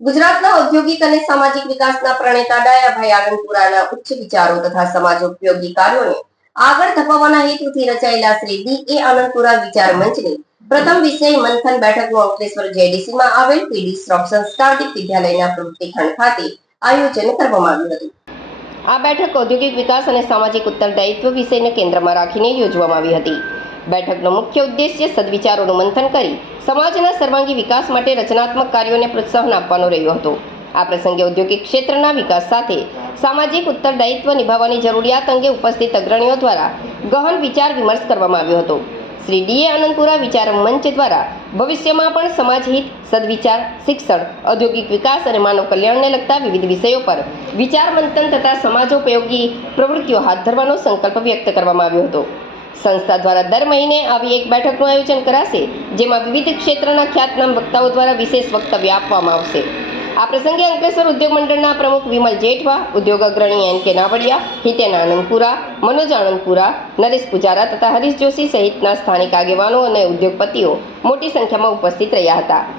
ગુજરાતના ઔદ્યોગિક અને સામાજિક વિકાસના પ્રણેતા ડાયાભાઈ આનંદપુરાના ઉચ્ચ વિચારો તથા સમાજોપયોગી કાર્યોને આગળ ધપાવવાના હેતુથી રચાયેલા શ્રી ડી. એ. આનંદપુરા વિચાર મંચની પ્રથમ વિષય મંથન બેઠકનું અંકલેશ્વર જેડીસીમાં આવેલ પીડી શ્રોફ સંસ્કારદીપ વિદ્યાલયના પ્રવૃત્તિ ખંડ ખાતે આયોજન કરવામાં આવ્યું હતું. આ બેઠક ઔદ્યોગિક વિકાસ અને સામાજિક ઉત્તરદાયિત્વ વિષયને કેન્દ્રમાં રાખીને યોજવામાં આવી હતી. બેઠકનો મુખ્ય ઉદ્દેશ્ય સદવિચારોનું મંથન કરી સમાજના સર્વાંગી વિકાસ માટે રચનાત્મક કાર્યોને પ્રોત્સાહન આપવાનો રહ્યો હતો. આ પ્રસંગે ઔદ્યોગિક ક્ષેત્રના વિકાસ સાથે સામાજિક ઉત્તરદાયિત્વ નિભાવવાની જરૂરિયાત અંગે ઉપસ્થિત અગ્રણીઓ દ્વારા ગહન વિચાર વિમર્શ કરવામાં આવ્યો હતો. શ્રી ડી. એ. આનંદપુરા વિચાર મંચ દ્વારા ભવિષ્યમાં પણ સમાજહિત, સદવિચાર, શિક્ષણ, ઔદ્યોગિક વિકાસ અને માનવ કલ્યાણને લગતા વિવિધ વિષયો પર વિચાર મંથન તથા સમાજોપયોગી પ્રવૃત્તિઓ હાથ ધરવાનો સંકલ્પ વ્યક્ત કરવામાં આવ્યો હતો. સંસ્થા દ્વારા દર મહિને આવી એક બેઠકનું આયોજન કરાશે, જેમાં વિવિધ ક્ષેત્રના ખ્યાતનામ વક્તાઓ દ્વારા વિશેષ વક્તવ્ય આપવામાં આવશે. આ પ્રસંગે અંકલેશ્વર ઉદ્યોગ મંડળના પ્રમુખ વિમલ જેઠવા, ઉદ્યોગ અગ્રણી એન. કે. નાવડિયા, હિતેન આનંદપુરા, મનોજ આનંદપુરા, નરેશ પુજારા તથા હરીશ જોશી સહિતના સ્થાનિક આગેવાનો અને ઉદ્યોગપતિઓ મોટી સંખ્યામાં ઉપસ્થિત રહ્યા હતા.